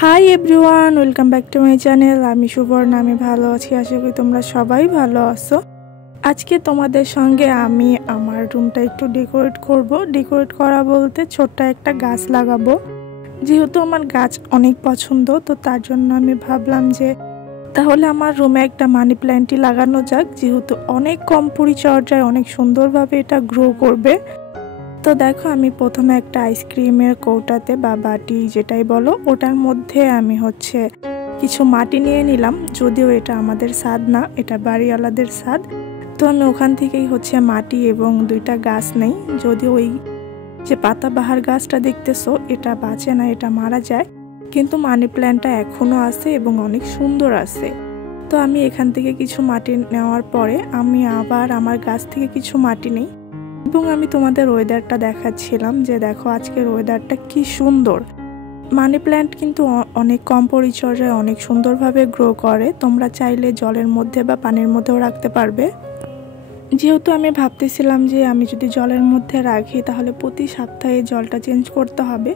Hi everyone, welcome back to my channel. আমি সুবর্ণা, আমি ভালো আছি। আশা করি তোমরা সবাই ভালো আছো। আজকে তোমাদের সঙ্গে আমি আমার রুমটা একটু ডেকোরেট করা বলতে ছোট্ট একটা গাছ লাগাবো। যেহেতু আমার গাছ অনেক পছন্দ, তো তার জন্য আমি ভাবলাম যে তাহলে আমার রুমে একটা মানি প্ল্যান্টই লাগানো যাক, যেহেতু অনেক কম পরিচর্যায় অনেক সুন্দরভাবে এটা গ্রো করবে। তো দেখো, আমি প্রথমে একটা আইসক্রিমের কৌটাতে বা বাটি যেটাই বলো, ওটার মধ্যে আমি কিছু মাটি নিয়ে নিলাম। যদিও এটা আমাদের ছাদ না, এটা বাড়িওয়ালাদের ছাদ। তো আমি ওখান থেকেই মাটি এবং দুইটা গাছ নেই। যদিও ওই যে পাতাবাহার গাছটা দেখতেছো, এটা বাঁচে না, এটা মারা যায়, কিন্তু মানি প্ল্যান্টটা এখনো আছে এবং অনেক সুন্দর আছে। তো আমি এখান থেকে কিছু মাটি নেওয়ার পরে আমি আবার আমার গাছ থেকে কিছু মাটি নেই এবং আমি তোমাদের ওয়েদারটা দেখাচ্ছিলাম যে দেখো আজকের ওয়েদারটা কি সুন্দর। মানি প্ল্যান্ট কিন্তু অনেক কম পরিচর্যায় অনেক সুন্দরভাবে গ্রো করে। তোমরা চাইলে জলের মধ্যে বা পানির মধ্যেও রাখতে পারবে। যেহেতু আমি ভাবতেছিলাম যে আমি যদি জলের মধ্যে রাখি তাহলে প্রতি সপ্তাহে জলটা চেঞ্জ করতে হবে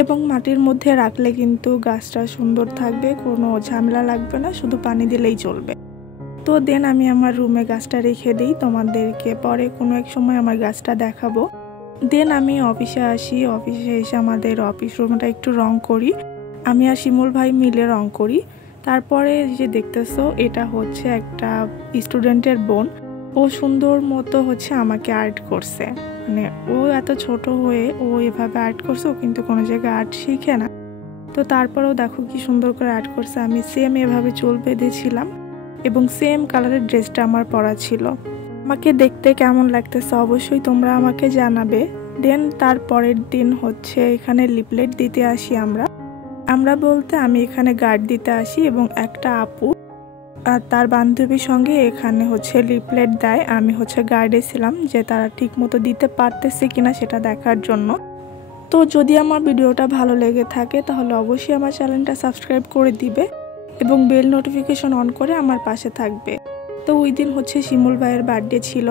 এবং মাটির মধ্যে রাখলে কিন্তু গাছটা সুন্দর থাকবে, কোনো ঝামেলা লাগবে না, শুধু পানি দিলেই চলবে। তো দেন আমি আমার রুমে গাছটা রেখে দিই, তোমাদেরকে পরে কোনো এক সময় আমার গাছটা দেখাবো। দেন আমি অফিসে আসি। অফিসে এসে আমাদের অফিস রুমটা একটু রং করি, আমি আর শিমুল ভাই মিলে রং করি। তারপরে যে দেখতেছো, এটা একটা স্টুডেন্টের বোন। ও সুন্দর মতো আমাকে আর্ট করছে। মানে ও এত ছোট হয়ে ও এভাবে আর্ট করছে, ও কিন্তু কোনো জায়গায় আর্ট শিখে না। তো তারপরেও দেখো কি সুন্দর করে আর্ট করছে। আমি সেম এভাবে চুল বেঁধেছিলাম এবং সেম কালারের ড্রেসটা আমার পরা ছিল। আমাকে দেখতে কেমন লাগতেছে অবশ্যই তোমরা আমাকে জানাবে। দেন তারপরের দিন এখানে লিফলেট দিতে আসি আমরা বলতে আমি এখানে গার্ড দিতে আসি এবং একটা আপু আর তার বান্ধবীর সঙ্গে এখানে লিফলেট দেয়। আমি গার্ডে ছিলাম যে তারা ঠিক মতো দিতে পারতেছে কিনা সেটা দেখার জন্য। তো যদি আমার ভিডিওটা ভালো লেগে থাকে তাহলে অবশ্যই আমার চ্যানেলটা সাবস্ক্রাইব করে দিবে এবং বেল নোটিফিকেশন অন করে আমার পাশে থাকবে। তো ওই দিন শিমুল ভাইয়ের বার্থডে ছিল।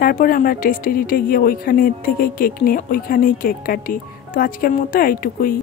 তারপরে আমরা টেস্ট এডিটে গিয়ে ওইখানে থেকে কেক নিয়ে ওইখানেই কেক কাটি। তো আজকের মতো এইটুকুই।